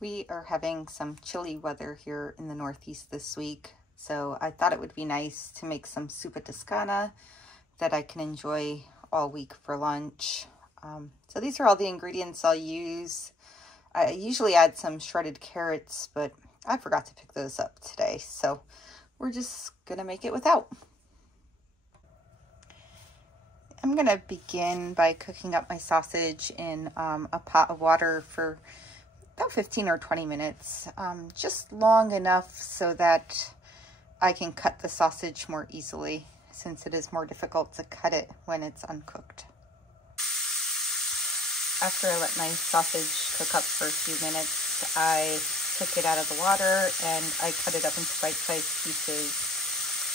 We are having some chilly weather here in the Northeast this week, so I thought it would be nice to make some Zuppa Toscana that I can enjoy all week for lunch. So these are all the ingredients I'll use. I usually add some shredded carrots, but I forgot to pick those up today, so we're just gonna make it without. I'm gonna begin by cooking up my sausage in a pot of water for about 15 or 20 minutes, just long enough so that I can cut the sausage more easily, since it is more difficult to cut it when it's uncooked. After I let my sausage cook up for a few minutes, I took it out of the water and I cut it up into bite-sized pieces.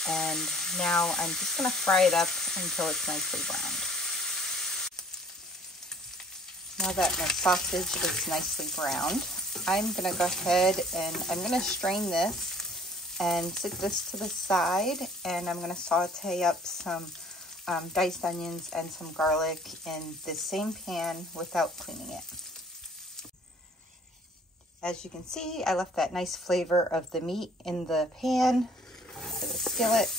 And now I'm just gonna fry it up until it's nicely browned. Now that my sausage is nicely browned, I'm gonna go ahead and I'm gonna strain this and set this to the side, and I'm gonna saute up some diced onions and some garlic in the same pan without cleaning it. As you can see, I left that nice flavor of the meat in the pan for the skillet,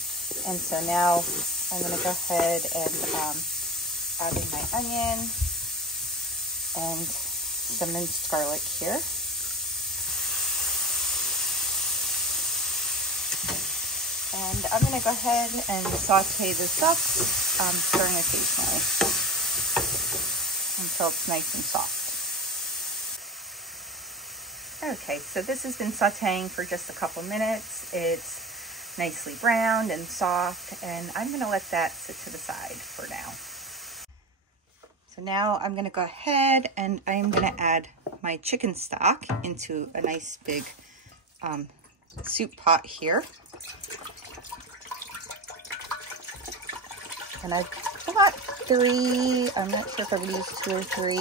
and so now I'm gonna go ahead and add in my onion and some minced garlic here. And I'm going to go ahead and saute this up, stirring occasionally until it's nice and soft. Okay, so this has been sauteing for just a couple minutes. It's nicely browned and soft, and I'm going to let that sit to the side for now. So now I'm going to go ahead and I'm going to add my chicken stock into a nice big soup pot here. And I've got 3, I'm not sure if I've used 2 or 3.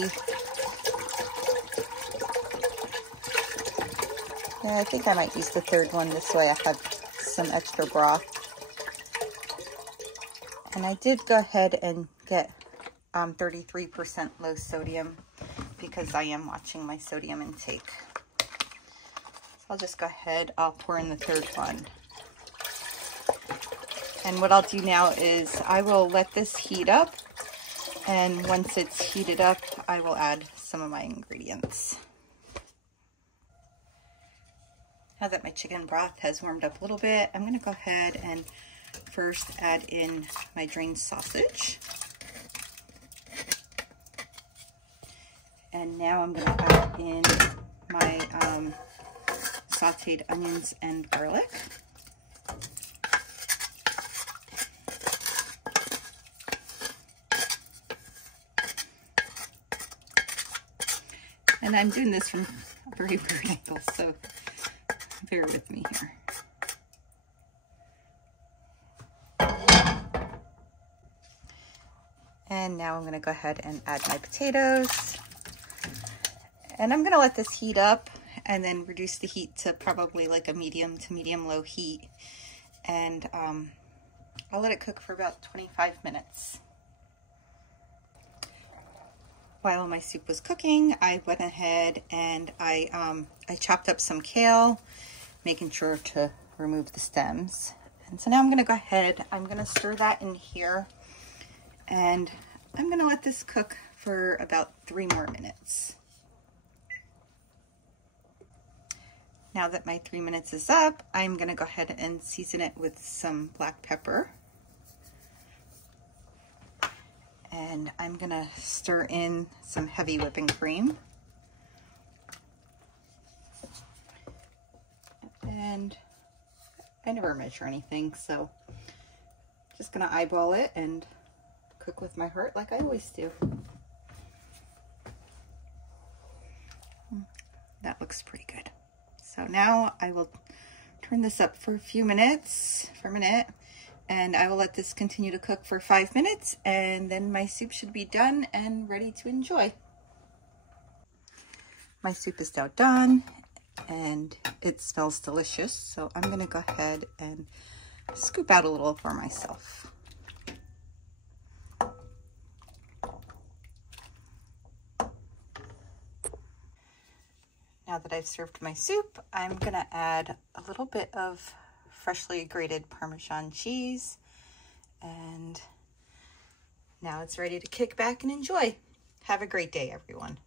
Yeah, I think I might use the 3rd one, this way I have some extra broth. And I did go ahead and get 33% low sodium because I am watching my sodium intake. So I'll just go ahead, I'll pour in the 3rd one. And what I'll do now is I will let this heat up, and once it's heated up, I will add some of my ingredients. Now that my chicken broth has warmed up a little bit, I'm going to go ahead and first add in my drained sausage. And now I'm going to add in my sauteed onions and garlic. And I'm doing this from a very weird angle, so bear with me here. And now I'm going to go ahead and add my potatoes. And I'm going to let this heat up and then reduce the heat to probably like a medium to medium low heat. And I'll let it cook for about 25 minutes. While my soup was cooking, I went ahead and I chopped up some kale, making sure to remove the stems. And so now I'm going to go ahead, I'm going to stir that in here, and I'm going to let this cook for about 3 more minutes. Now that my 3 minutes is up, I'm going to go ahead and season it with some black pepper. And I'm going to stir in some heavy whipping cream. And I never measure anything, so just going to eyeball it and cook with my heart like I always do. That looks pretty good. So now I will turn this up for a minute, and I will let this continue to cook for 5 minutes, and then my soup should be done and ready to enjoy. My soup is now done, and it smells delicious, so I'm going to go ahead and scoop out a little for myself. Now that I've served my soup, I'm gonna add a little bit of freshly grated Parmesan cheese, and now it's ready to kick back and enjoy. Have a great day, everyone.